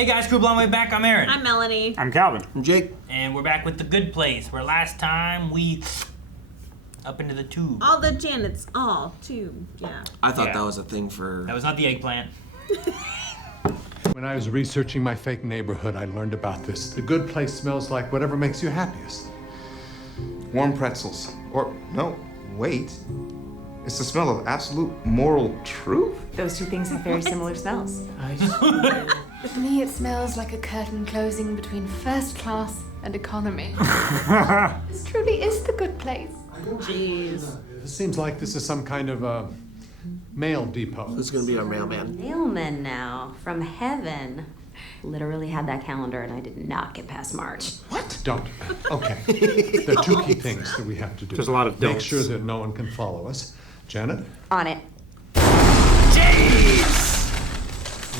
Hey guys, Crew Blonde Way back. I'm Aaron. I'm Melanie. I'm Calvin. I'm Jake. And we're back with The Good Place, where last time we up into the tube. All the Janets, all tube, yeah. I thought that was a thing for... That was not the eggplant. When I was researching my fake neighborhood, I learned about this. The good place smells like whatever makes you happiest. Warm pretzels. Or, no, wait. It's the smell of absolute moral truth? Those two things have very similar smells. With me, it smells like a curtain closing between first class and economy. This truly is the good place. Jeez. It seems like this is some kind of a mail depot. Who's gonna be our mailman? Mailman now, from heaven. Literally had that calendar and I did not get past March. What? Don't. Okay. There are two key things that we have to do. There's a lot of Make don'ts. sure that no one can follow us. Janet? On it. Jeez!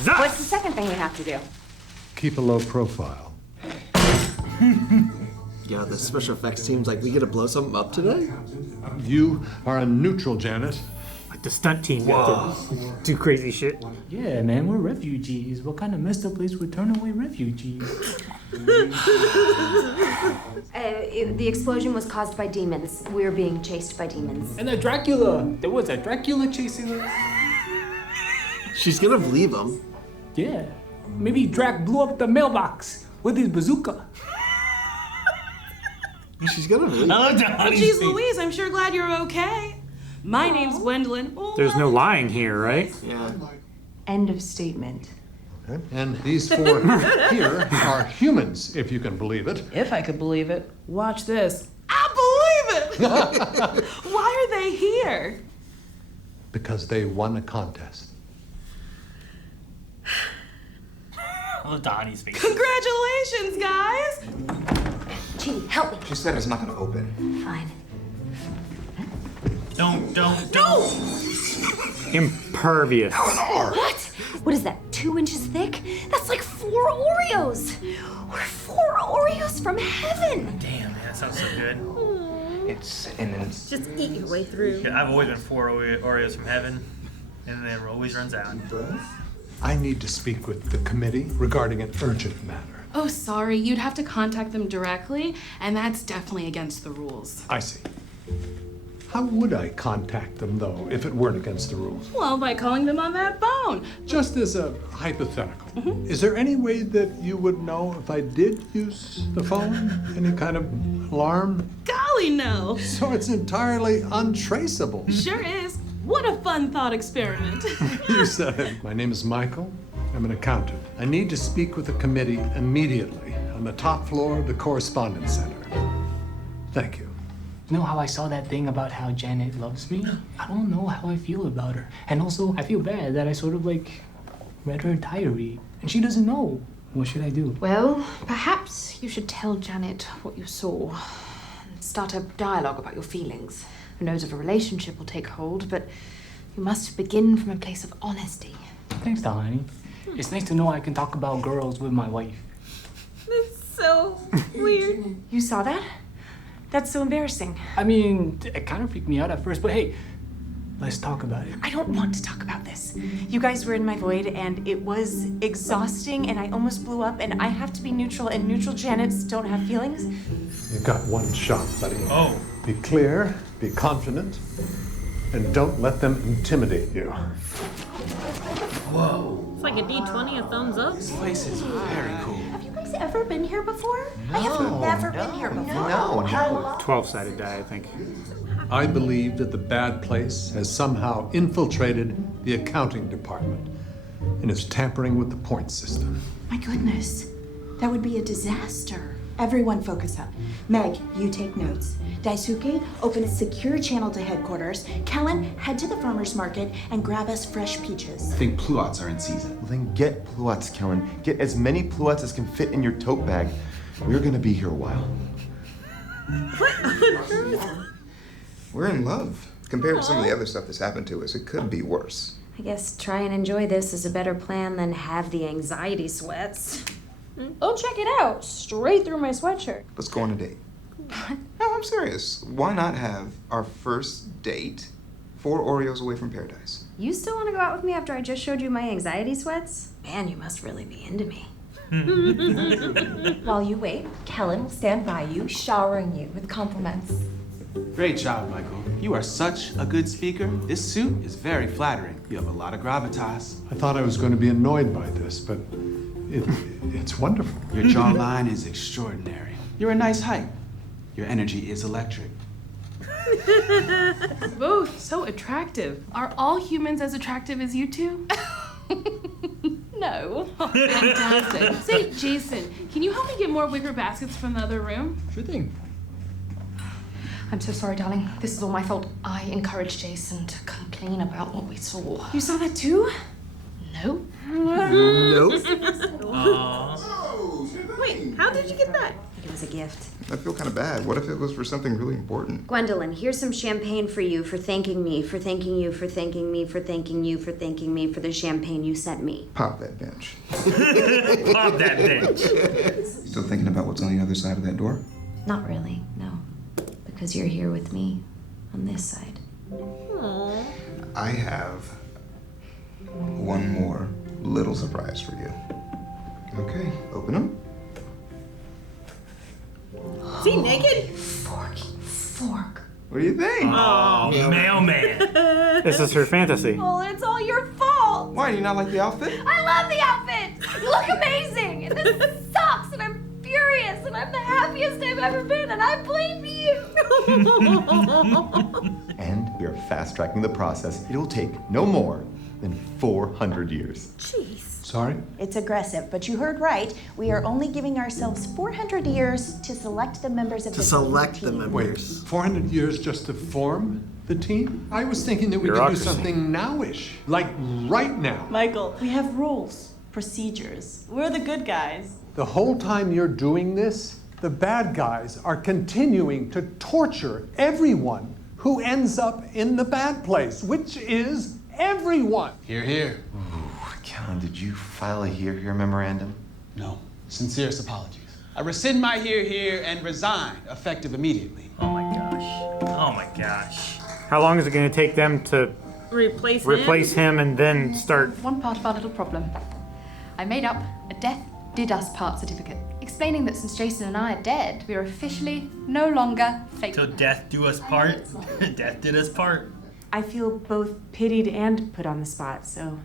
What's the second thing we have to do? Keep a low profile. Yeah, the special effects team's like, we gonna blow something up today? You are a neutral, Janet. Like the stunt team got to do crazy shit. Yeah, man, we're refugees. What kind of messed up place would turn away refugees? The explosion was caused by demons. We're being chased by demons. And a Dracula! There was a Dracula chasing us. She's gonna believe him. Yeah. Maybe Drac blew up the mailbox with his bazooka. She's gonna believe him. I love that. Oh, geez, Louise, I'm sure glad you're okay. My name's Gwendolyn. Oh, There's no lying here, right? Yeah. End of statement. And these four here are humans, if you can believe it. if I could believe it. Watch this. I believe it! Why are they here? Because they won a contest. I love Donnie's face. Congratulations, guys! Chidi, help me. She said it's not gonna open. Fine. Don't. Impervious. What? What is that, 2 inches thick? That's like 4 Oreos. We're 4 Oreos from heaven. Damn, man, that sounds so good. It's in an... Just eat your way through. Yeah, I've always been 4 Oreos from heaven, and then it always runs out. I need to speak with the committee regarding an urgent matter. Oh, sorry, you'd have to contact them directly, and that's definitely against the rules. I see. How would I contact them, though, if it weren't against the rules? Well, by calling them on that phone. Just as a hypothetical, is there any way that you would know if I did use the phone? Any kind of alarm? Golly, no. So it's entirely untraceable. Sure is. What a fun thought experiment. You said it. My name is Michael. I'm an accountant. I need to speak with the committee immediately on the top floor of the Correspondence Center. Thank you. You know how I saw that thing about how Janet loves me? I don't know how I feel about her. And also, I feel bad that I sort of like read her diary. And she doesn't know. What should I do? Well, perhaps you should tell Janet what you saw. Start a dialogue about your feelings. Who knows if a relationship will take hold, but you must begin from a place of honesty. Thanks, honey. It's nice to know I can talk about girls with my wife. That's so weird. You saw that? That's so embarrassing. I mean, it kind of freaked me out at first, but hey, let's talk about it. I don't want to talk about this. You guys were in my void and it was exhausting and I almost blew up and I have to be neutral and neutral Janets don't have feelings. You've got one shot, buddy. Oh. Be clear, be confident, and don't let them intimidate you. It's like a D20, a thumbs up. This place is very cool. Have you guys ever been here before? I have never been here before. No. 12-sided die, I think. I believe that the bad place has somehow infiltrated the accounting department and is tampering with the point system. My goodness, that would be a disaster. Everyone focus up. Meg, you take notes. Daisuke, open a secure channel to headquarters. Kellen, head to the farmer's market and grab us fresh peaches. I think pluots are in season. Well, then get pluots, Kellen. Get as many pluots as can fit in your tote bag. We're gonna be here a while. We're in love. Compared to some of the other stuff that's happened to us, it could be worse. I guess try and enjoy this is a better plan than have the anxiety sweats. Oh, check it out. Straight through my sweatshirt. Let's go on a date. No, I'm serious. Why not have our first date 4 Oreos away from paradise? You still want to go out with me after I just showed you my anxiety sweats? Man, you must really be into me. While you wait, Kellen will stand by you, showering you with compliments. Great job, Michael. You are such a good speaker. This suit is very flattering. You have a lot of gravitas. I thought I was going to be annoyed by this, but it's wonderful. Your jawline is extraordinary. You're a nice height. Your energy is electric. Both so attractive. Are all humans as attractive as you two? No. Fantastic. Say, Jason, can you help me get more wicker baskets from the other room? Sure thing. I'm so sorry, darling. This is all my fault. I encouraged Jason to complain about what we saw. You saw that too? No. Nope. Wait, how did you get that? It was a gift. I feel kind of bad. What if it was for something really important? Gwendolyn, here's some champagne for you for thanking me, for thanking you, for thanking me, for thanking you, for thanking me for the champagne you sent me. Pop that bench. Pop that bench. Still thinking about what's on the other side of that door? Not really, no. Because you're here with me on this side. Aww. I have one more little surprise for you. Okay, open them. Is he naked? Fork. What do you think? Oh, mailman. This is her fantasy. Oh, it's all your fault. Why, do you not like the outfit? I love the outfit. You look amazing. And this sucks. And I'm furious. And I'm the happiest I've ever been. And I blame you. And we are fast-tracking the process. It will take no more than 400 years. Jeez. Sorry? It's aggressive, but you heard right. We are only giving ourselves 400 years to select the members of To the select the team. members. Wait, 400 years just to form the team? I was thinking that we could do Bureaucracy. something now-ish. Like right now. Michael, we have rules, procedures. We're the good guys. The whole time you're doing this, the bad guys are continuing to torture everyone who ends up in the bad place, which is everyone. Here, here. Kellen, did you file a here memorandum? No. Sincerest apologies. I rescind my here and resign, effective immediately. Oh my gosh. Oh my gosh. How long is it going to take them to Replace him and then start? One part of our little problem. I made up a death did us part certificate, explaining that since Jason and I are dead, we are officially no longer faithful. Till death do us part. Death did us part. I feel both pitied and put on the spot, so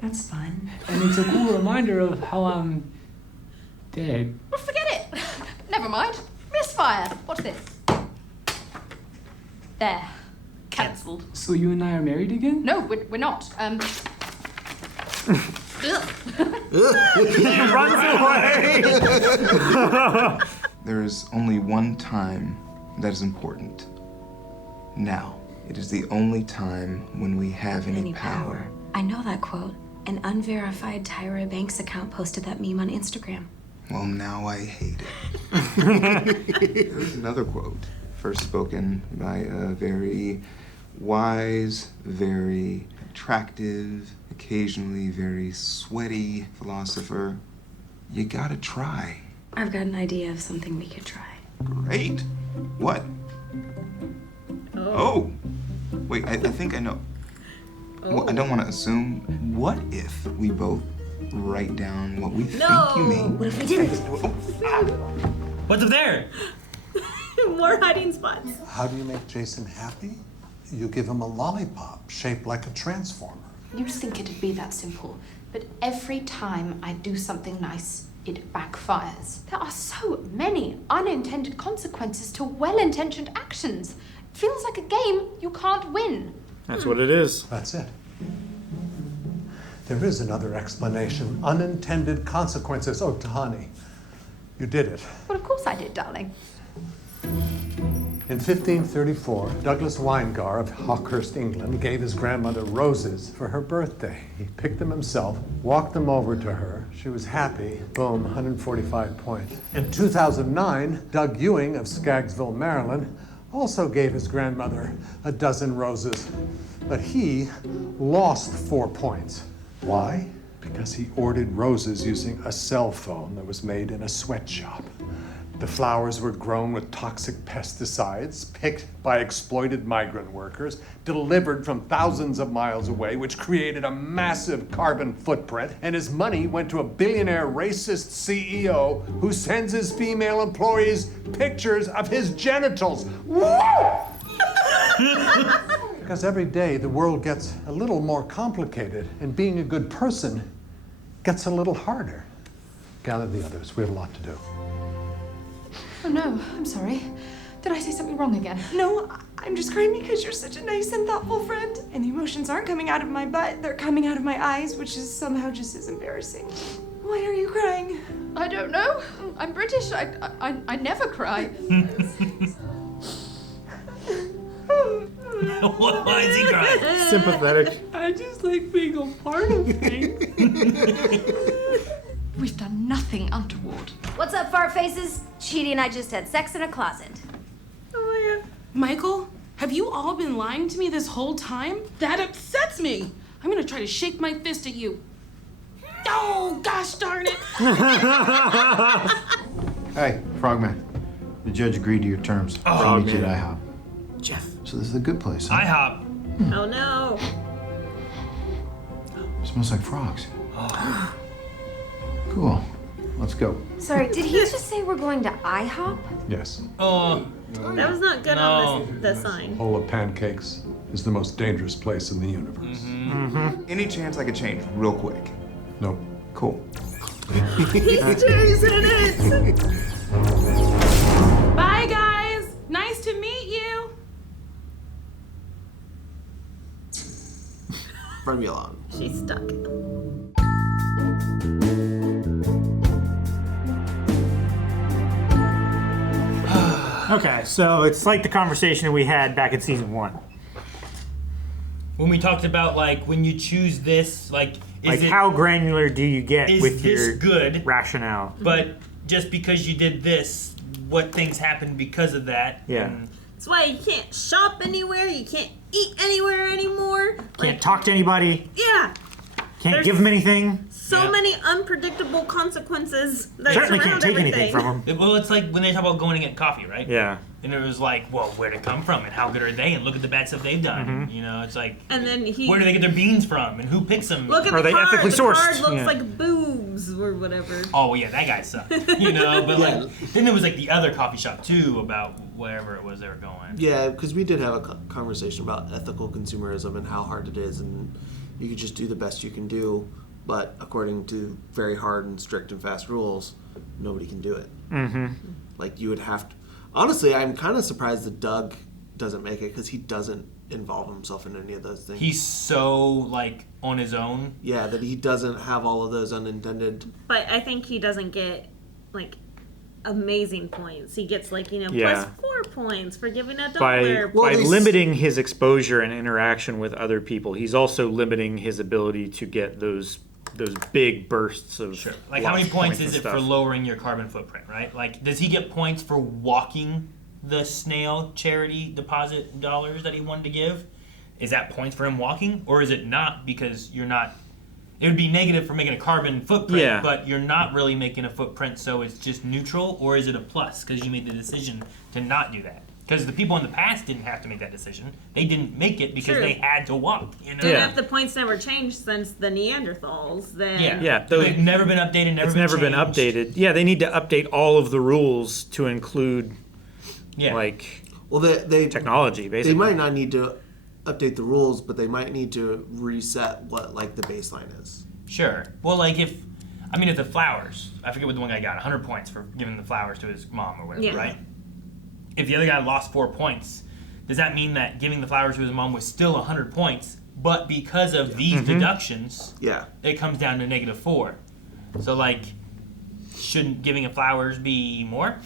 that's fun. And it's a cool reminder of how I'm dead. Well, forget it. Never mind. Misfire. Watch this. There. Cancelled. So you and I are married again? No, we're not. He runs away. There is only one time that is important. Now. It is the only time when we have any power. I know that quote. An unverified Tyra Banks account posted that meme on Instagram. Well, now I hate it. There's another quote, first spoken by a very wise, very attractive, occasionally very sweaty philosopher. You gotta try. I've got an idea of something we could try. Great. What? Oh. Wait, I think I know. Well, I don't want to assume. What if we both write down what we think you mean? What if we didn't? What's up there? More hiding spots. How do you make Jason happy? You give him a lollipop shaped like a transformer. You'd think it'd be that simple, but every time I do something nice, it backfires. There are so many unintended consequences to well-intentioned actions. It feels like a game you can't win. That's what it is. That's it. There is another explanation. Unintended consequences. Oh, Tahani, you did it. Well, of course I did, darling. In 1534, Douglas Winegar of Hawkhurst, England, gave his grandmother roses for her birthday. He picked them himself, walked them over to her. She was happy. Boom, 145 points. In 2009, Doug Ewing of Skaggsville, Maryland, also gave his grandmother a dozen roses, but he lost 4 points. Why? Because he ordered roses using a cell phone that was made in a sweatshop. The flowers were grown with toxic pesticides, picked by exploited migrant workers, delivered from thousands of miles away, which created a massive carbon footprint, and his money went to a billionaire racist CEO who sends his female employees pictures of his genitals. Woo! Because every day the world gets a little more complicated, and being a good person gets a little harder. Gather the others, we have a lot to do. Oh no, I'm sorry. Did I say something wrong again? No, I'm just crying because you're such a nice and thoughtful friend. And the emotions aren't coming out of my butt, they're coming out of my eyes, which is somehow just as embarrassing. Why are you crying? I don't know. I'm British. I never cry. Why is he crying? Sympathetic. I just like being a part of things. We've done nothing untoward. What's up, fart faces? Chidi and I just had sex in a closet. Oh, yeah. Michael, have you all been lying to me this whole time? That upsets me. I'm gonna try to shake my fist at you. Oh, gosh darn it. Hey, Frogman. The judge agreed to your terms. Oh, meet you at IHOP. Jeff. So this is a good place, huh? IHOP. Oh no. Smells like frogs. Cool. Let's go. Sorry, did he just say we're going to IHOP? Yes. Oh. That was not good on the sign. Bowl of pancakes is the most dangerous place in the universe. Any chance I could change real quick? Nope. Cool. He's choosing it! Bye, guys. Nice to meet you. Run me along. She's stuck. Okay, so it's like the conversation we had back in season 1. When we talked about like when you choose this, like Like how granular do you get is with this your good? rationale? But just because you did this, what things happened because of that? Yeah. And That's why you can't shop anywhere, you can't eat anywhere anymore. Can't talk to anybody. Yeah. Can't There's give them anything. So many unpredictable consequences that Certainly surround can't take everything. anything from them. Well, it's like when they talk about going to get coffee, right? Yeah. And it was like, well, where'd it come from, and how good are they, and look at the bad stuff they've done. Mm-hmm. You know, it's like, And then he where do they get their beans from, and who picks them? look at Are the they card. ethically the sourced? card looks Yeah. like boobs or whatever. Oh well, yeah, that guy sucked. You know, but like then there was like the other coffee shop too about wherever it was they were going. Yeah, because we did have a conversation about ethical consumerism and how hard it is, and you could just do the best you can do, but according to very hard and strict and fast rules, nobody can do it. Mm-hmm. Like you would have to. Honestly, I'm kind of surprised that Doug doesn't make it because he doesn't involve himself in any of those things. He's so like on his own. Yeah, that he doesn't have all of those unintended. But I think he doesn't get like amazing points. He gets like, Yeah. plus 4 points for giving a By dollar. limiting his exposure and interaction with other people, he's also limiting his ability to get those big bursts of Like how many points is and it for stuff. lowering your carbon footprint, right? Like does he get points for walking the snail charity deposit dollars that he wanted to give? Is that points for him walking, or is it not because you're not? It would be negative for making a carbon footprint, Yeah. but you're not really making a footprint, so it's just neutral, or is it a plus because you made the decision to not do that? Because the people in the past didn't have to make that decision. They didn't make it because True. they had to walk. You know? And if the points never changed since the Neanderthals, then They've never been updated. It's never been updated. Yeah, they need to update all of the rules to include, they technology. Basically, They might not need to update the rules, but they might need to reset what like the baseline is. Sure. Well, like if the flowers, I forget what the one guy got, 100 points for giving the flowers to his mom or whatever, Yeah. right? If the other guy lost 4 points, does that mean that giving the flowers to his mom was still 100 points, but because of these deductions, it comes down to -4? So like, shouldn't giving of flowers be more?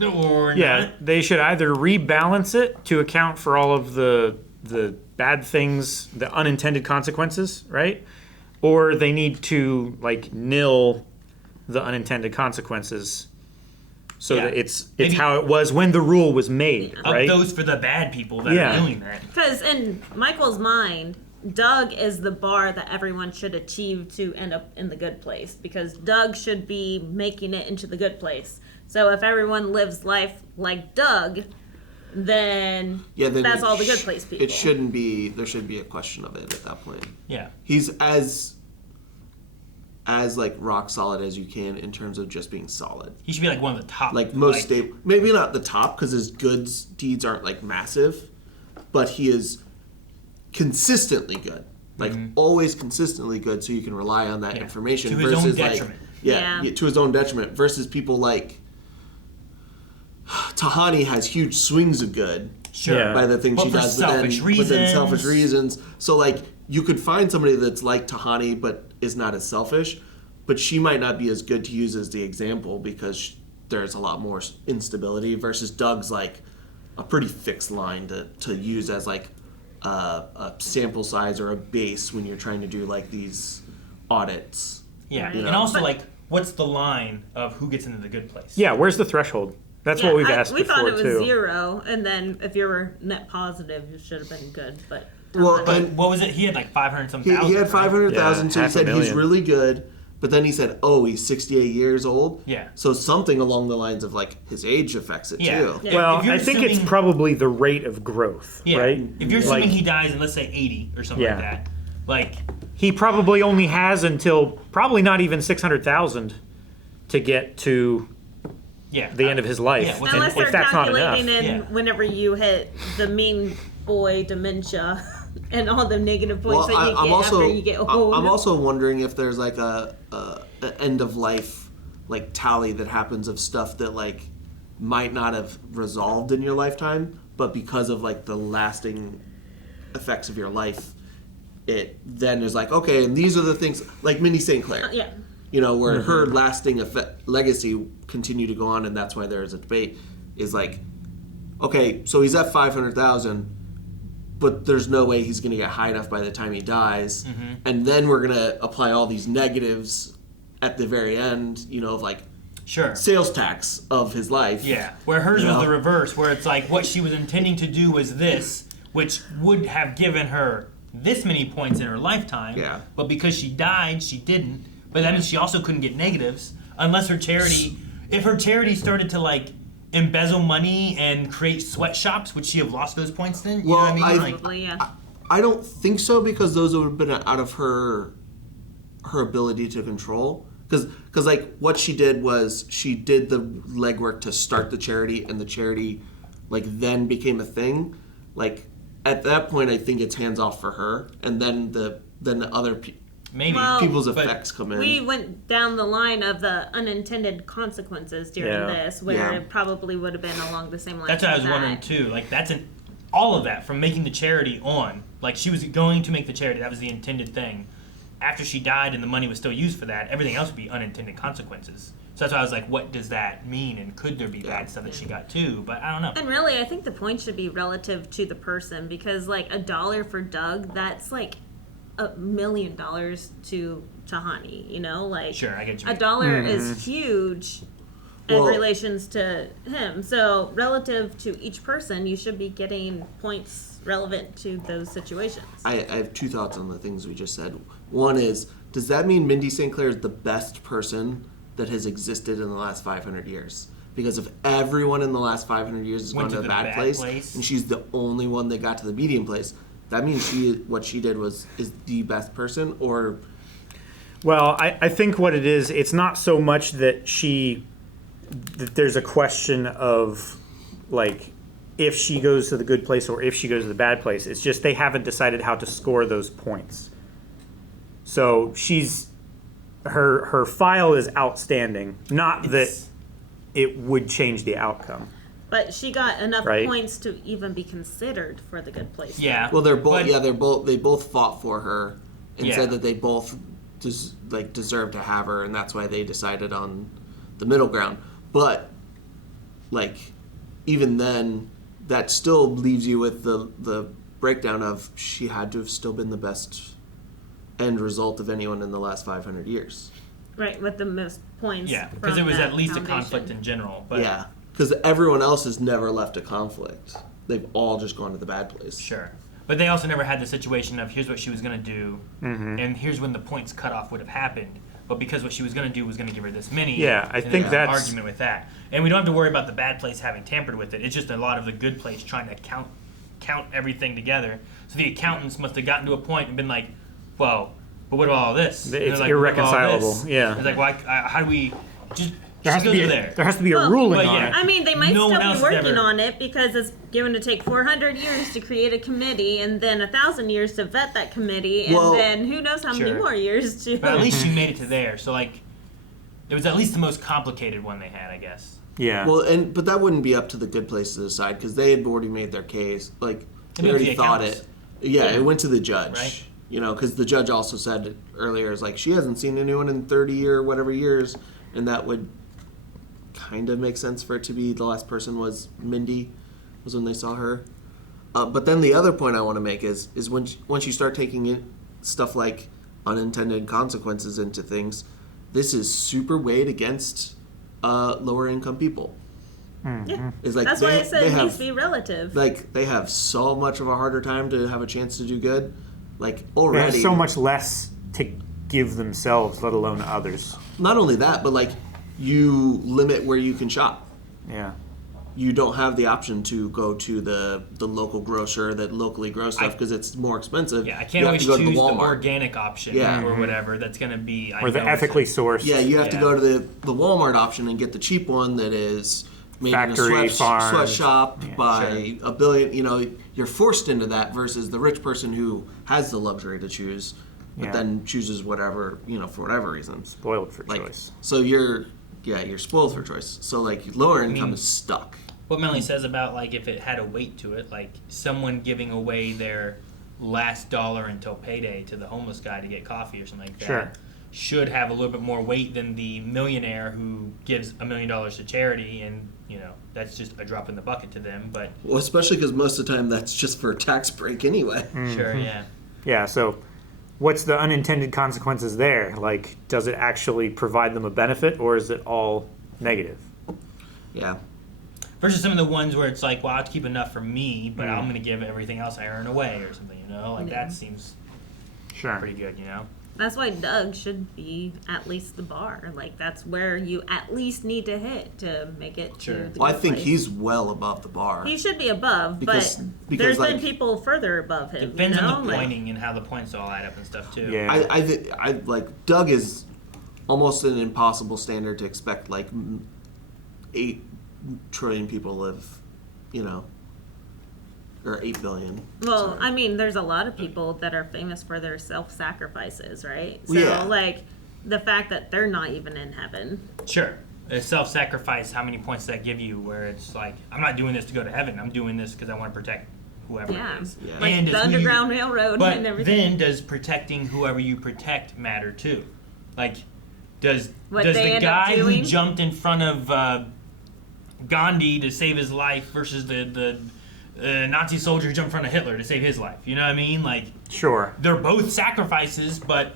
Or yeah, they should either rebalance it to account for all of the bad things, the unintended consequences, right? Or they need to like nil the unintended consequences so that it's Maybe how it was when the rule was made, up right? those for the bad people that are doing that. Because in Michael's mind, Doug is the bar that everyone should achieve to end up in the good place, because Doug should be making it into the good place. So if everyone lives life like Doug, then, that's all the good place people. It shouldn't be. There should be a question of it at that point. Yeah. He's as like rock solid as you can in terms of just being solid. He should be like one of the top. Like most stable. Maybe not the top because his deeds aren't like massive, but he is consistently good. Like always consistently good, so you can rely on that information to his versus own detriment. To his own detriment versus people like Tahani has huge swings of good by the things she does, but then selfish reasons. So like you could find somebody that's like Tahani but is not as selfish, but she might not be as good to use as the example because there's a lot more instability versus Doug's like a pretty fixed line to use as like a sample size or a base when you're trying to do like these audits. Yeah, and also like what's the line of who gets into the good place? Yeah, where's the threshold? That's what we've asked before, too. We thought it was 0, and then if you were net positive, you should have been good. But what was it? He had like 500-some-thousand. He had 500,000, so he said he's really good. But then he said, he's 68 years old. Yeah. So something along the lines of like his age affects it too. Yeah. Well, I think it's probably the rate of growth, right? If you're assuming he dies in, let's say, 80 or something like that, like he probably only has until probably not even 600,000 to get to the end of his life. Unless if they're that's not calculating enough. in whenever you hit the mean boy dementia and all the negative points that you get after you get old. I'm also wondering if there's like a end of life like tally that happens of stuff that like might not have resolved in your lifetime, but because of like the lasting effects of your life, it then is like, okay, and these are the things like Mindy St. Clair. You know, where her lasting legacy continued to go on, and that's why there is a debate, is like, okay, so he's at 500,000, but there's no way he's going to get high enough by the time he dies, and then we're going to apply all these negatives at the very end, you know, of like sales tax of his life. Yeah, where hers was the reverse, where it's like what she was intending to do was this, which would have given her this many points in her lifetime, but because she died, she didn't. But that means she also couldn't get negatives unless her charity, if her charity started to like embezzle money and create sweatshops, would she have lost those points then? You know what I mean? I don't think so because those would have been out of her ability to control. Because like what she did was she did the legwork to start the charity, and the charity like then became a thing. Like at that point, I think it's hands off for her, and then the other people's effects come in. We went down the line of the unintended consequences during this, where it probably would have been along the same lines. That's what I was wondering too. Like that's all of that from making the charity on. Like she was going to make the charity. That was the intended thing. After she died and the money was still used for that, everything else would be unintended consequences. So that's why I was like, what does that mean? And could there be bad stuff that she got too? But I don't know. And really, I think the point should be relative to the person, because like $1 for Doug, that's like $1 million to Tahani, you know? Like, sure, I get you. $1 is huge in relations to him. So relative to each person, you should be getting points relevant to those situations. I have two thoughts on the things we just said. One is, does that mean Mindy St. Clair is the best person that has existed in the last 500 years? Because if everyone in the last 500 years has gone to the bad place, and she's the only one that got to the medium place, that means what she did is the best person, or? Well, I think what it is, it's not so much that that there's a question of like if she goes to the good place or if she goes to the bad place. It's just they haven't decided how to score those points. So her file is outstanding. Not that it would change the outcome. But she got enough points to even be considered for the good place. Yeah. Well, they both fought for her and said that they both deserve to have her, and that's why they decided on the middle ground. But like even then, that still leaves you with the breakdown of she had to have still been the best end result of anyone in the last 500 years. Right, with the most points. Yeah, because it was at least a conflict in general. But because everyone else has never left a conflict. They've all just gone to the bad place. Sure. But they also never had the situation of here's what she was going to do, and here's when the points cutoff would have happened. But because what she was going to do was going to give her this many, yeah, I think that's an argument with that. And we don't have to worry about the bad place having tampered with it. It's just a lot of the good place trying to count everything together. So the accountants must have gotten to a point and been like, well, but what about all this? It's like, irreconcilable. Yeah. It's like, why? How do we just? There has to be a ruling on it. I mean, they might No one still else be has working ever- on it because it's going to take 400 years to create a committee and then 1,000 years to vet that committee and Well, then who knows how many Sure. more years to... But at least you made it to there. So like, it was at least the most complicated one they had, I guess. Yeah. Well, but that wouldn't be up to the good place to decide because they had already made their case. Like they It'd be up to already the thought accountants. it. Yeah, Yeah. it went to the judge. Right. You know, because the judge also said earlier, is like she hasn't seen anyone in 30 or whatever years, and that would kind of make sense for it to be the last person was Mindy, was when they saw her. But then the other point I want to make is once you start taking in stuff like unintended consequences into things, this is super weighed against lower income people. Yeah. It's like That's why I said they it have, needs to be relative. Like they have so much of a harder time to have a chance to do good. Like They already, have so much less to give themselves, let alone others. Not only that, but like you limit where you can shop. Yeah. You don't have the option to go to the local grocer that locally grows stuff because it's more expensive. Yeah, I You can't have always to go to choose the the Walmart. organic option or whatever. That's going to be Or the ethically sourced. Yeah, you have to Yeah. go to the Walmart option and get the cheap one that is made Factory, in a farmed. sweatshop by sure. a billion. You know, you're forced into that versus the rich person who has the luxury to choose, but Yeah. then chooses whatever, for whatever reason. Spoiled for choice. So you're spoiled for choice. So like lower income is stuck. What Melanie says about like if it had a weight to it, like someone giving away their last dollar until payday to the homeless guy to get coffee or something like that Sure. should have a little bit more weight than the millionaire who gives $1 million to charity, and that's just a drop in the bucket to them. But Well, especially because most of the time that's just for a tax break anyway. sure, yeah. Yeah, so what's the unintended consequences there? Like, does it actually provide them a benefit, or is it all negative? Yeah. Versus some of the ones where it's like, well, I have to keep enough for me, but I'm going to give everything else I earn away or something, Like that seems pretty good, That's why Doug should be at least the bar. Like, that's where you at least need to hit to make it to the Well, I good think place. he's well above the bar. He should be above, Because but there's there's been people further above him. Depends on the Like- pointing and how the points all add up and stuff too. Yeah. I like Doug is almost an impossible standard to expect. Like 8 trillion people live, or 8 billion. Well, I mean, there's a lot of people that are famous for their self-sacrifices, right? So, Yeah. like, the fact that they're not even in heaven. Sure. A self-sacrifice, how many points does that give you where it's like, I'm not doing this to go to heaven. I'm doing this because I want to protect whoever Yeah. it is. Yeah. Like And the does who Underground Railroad But and everything. then does protecting whoever you protect matter too? Like, does What does they the end up guy who doing? jumped in front of Gandhi to save his life versus the Nazi soldier who jumped in front of Hitler to save his life? You know what I mean? Like, Sure. they're both sacrifices, but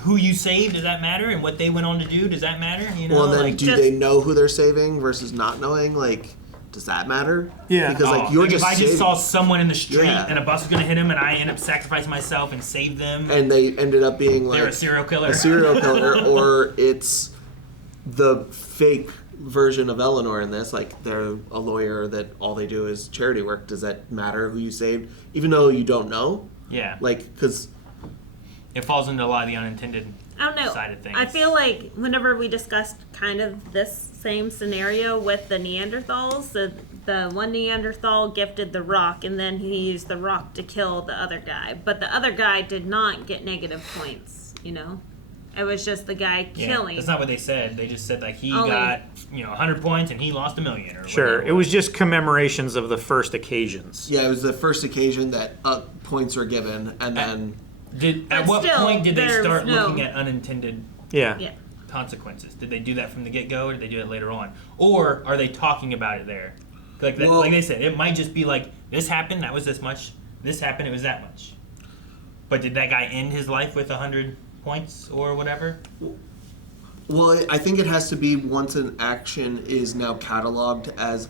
who you saved, does that matter? And what they went on to do, does that matter? Well, then like, do they know who they're saving versus not knowing? Like, does that matter? Yeah. Because like you're just if I just saving- saw someone in the street Yeah. and a bus was gonna hit him and I end up sacrificing myself and save them, and they ended up being like they're a serial killer. or it's the fake version of Eleanor in this. Like they're a lawyer that all they do is charity work. Does that matter who you saved, even though you don't know? Yeah. Like because It falls into a lot of the unintended I don't know. side of things. I feel like whenever we discussed kind of this same scenario with the Neanderthals, the one Neanderthal gifted the rock, and then he used the rock to kill the other guy. But the other guy did not get negative points, It was just the guy killing. That's not what they said. They just said like he Only- got 100 points and he lost $1 million. Or Sure. whatever. It was just commemorations of the first occasions. yeah, it was the first occasion that points were given, and then At what still, point did they there's start no- looking at unintended Yeah. Yeah. consequences? Did they do that from the get-go, or did they do it later on? Or are they talking about it there? Like Well- like they said, it might just be like, this happened, that was this much. This happened, it was that much. But did that guy end his life with 100 points or whatever? well, I think it has to be once an action is now cataloged as,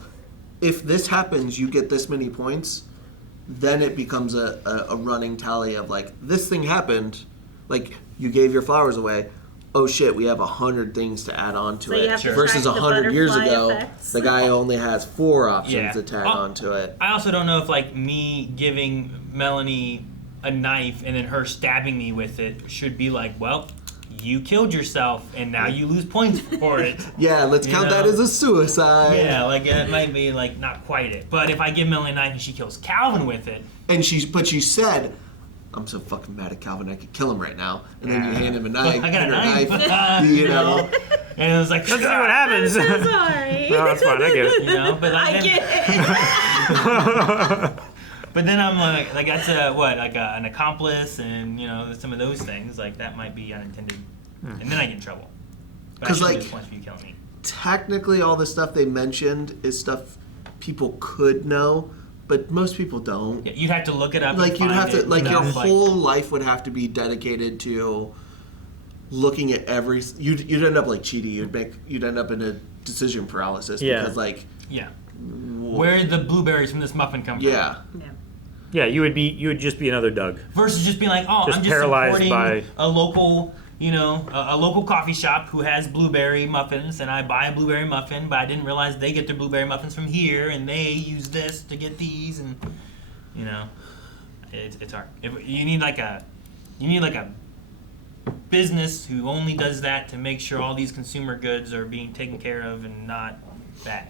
if this happens, you get this many points. then it becomes a running tally of like, this thing happened, like you gave your flowers away. Oh shit, we have 100 things to add on to it. Versus 100 years ago, the guy only has 4 options to tag onto it. I also don't know if like me giving Melanie a knife and then her stabbing me with it should be like, well, you killed yourself and now you lose points for it. Yeah, let's count that as a suicide. Yeah, like it might be like not quite it. But if I give Melanie a knife and she kills Calvin with it, and she said, I'm so fucking mad at Calvin, I could kill him right now. And then you hand him a knife. I got a knife. You know. And it was like, let's see what happens. I'm so sorry. No, that's fine. I get it. You know, but like, I get it. But then I'm like that's an accomplice, and you know some of those things like that might be unintended, and then I get in trouble. Because like, points for you killing me. Technically, all the stuff they mentioned is stuff people could know, but most people don't. Yeah, you'd have to look it up. Like you'd have to, like your whole life would have to be dedicated to looking at every. You'd end up like Chidi. You'd end up in a decision paralysis because like where did the blueberries from this muffin come from? Yeah, you would just be another Doug. Versus just being like, oh, I'm just supporting a local, a local coffee shop who has blueberry muffins, and I buy a blueberry muffin, but I didn't realize they get their blueberry muffins from here, and they use this to get these, and it's hard. You need like a business who only does that to make sure all these consumer goods are being taken care of and not bad.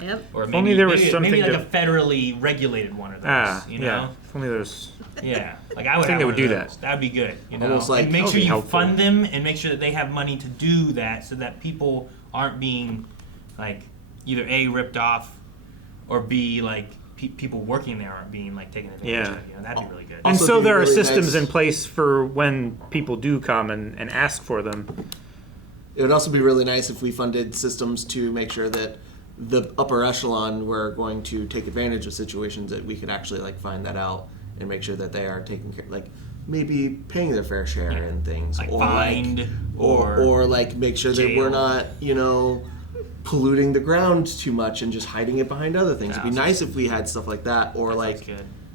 Yep. Or maybe there was something maybe like a federally regulated one of those. You know? Yeah. If only there's. Yeah. Like I would. I think they would do that. That'd be good. You know. Almost like, and make sure you fund them and make sure that they have money to do that, so that people aren't being like either A, ripped off, or B, like people working there aren't being like taken advantage of. You know, that'd be really good. And so there are systems in place for when people do come and ask for them. It would also be really nice if we funded systems to make sure that the upper echelon were going to take advantage of situations, that we could actually like find that out and make sure that they are taking care, like maybe paying their fair share and things, like or fined, like, or like make sure that we're not polluting the ground too much and just hiding it behind other things. It'd be nice if we had stuff like that, or like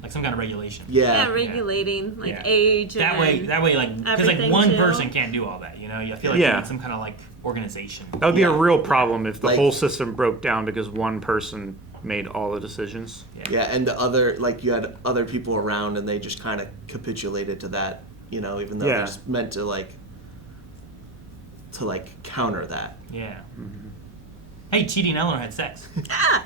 some kind of regulation. Yeah, regulating like age. That way, like because like one person can't do all that. You know, I feel like you need some kind of like organization. That would be a real problem if the whole system broke down because one person made all the decisions. Yeah, and the other, like you had other people around and they just kind of capitulated to that, even though they just meant to like counter that. Yeah. Mm-hmm. Hey, Chidi and Eleanor had sex.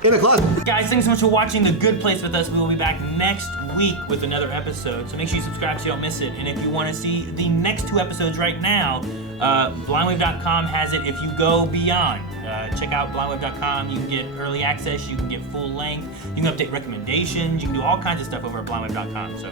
In a closet. Guys, thanks so much for watching The Good Place with us. We will be back next week with another episode, so make sure you subscribe so you don't miss it. And if you want to see the next 2 episodes right now, blindwave.com has it. If you go beyond, check out blindwave.com. You can get early access, you can get full length, you can update recommendations, you can do all kinds of stuff over at blindwave.com. So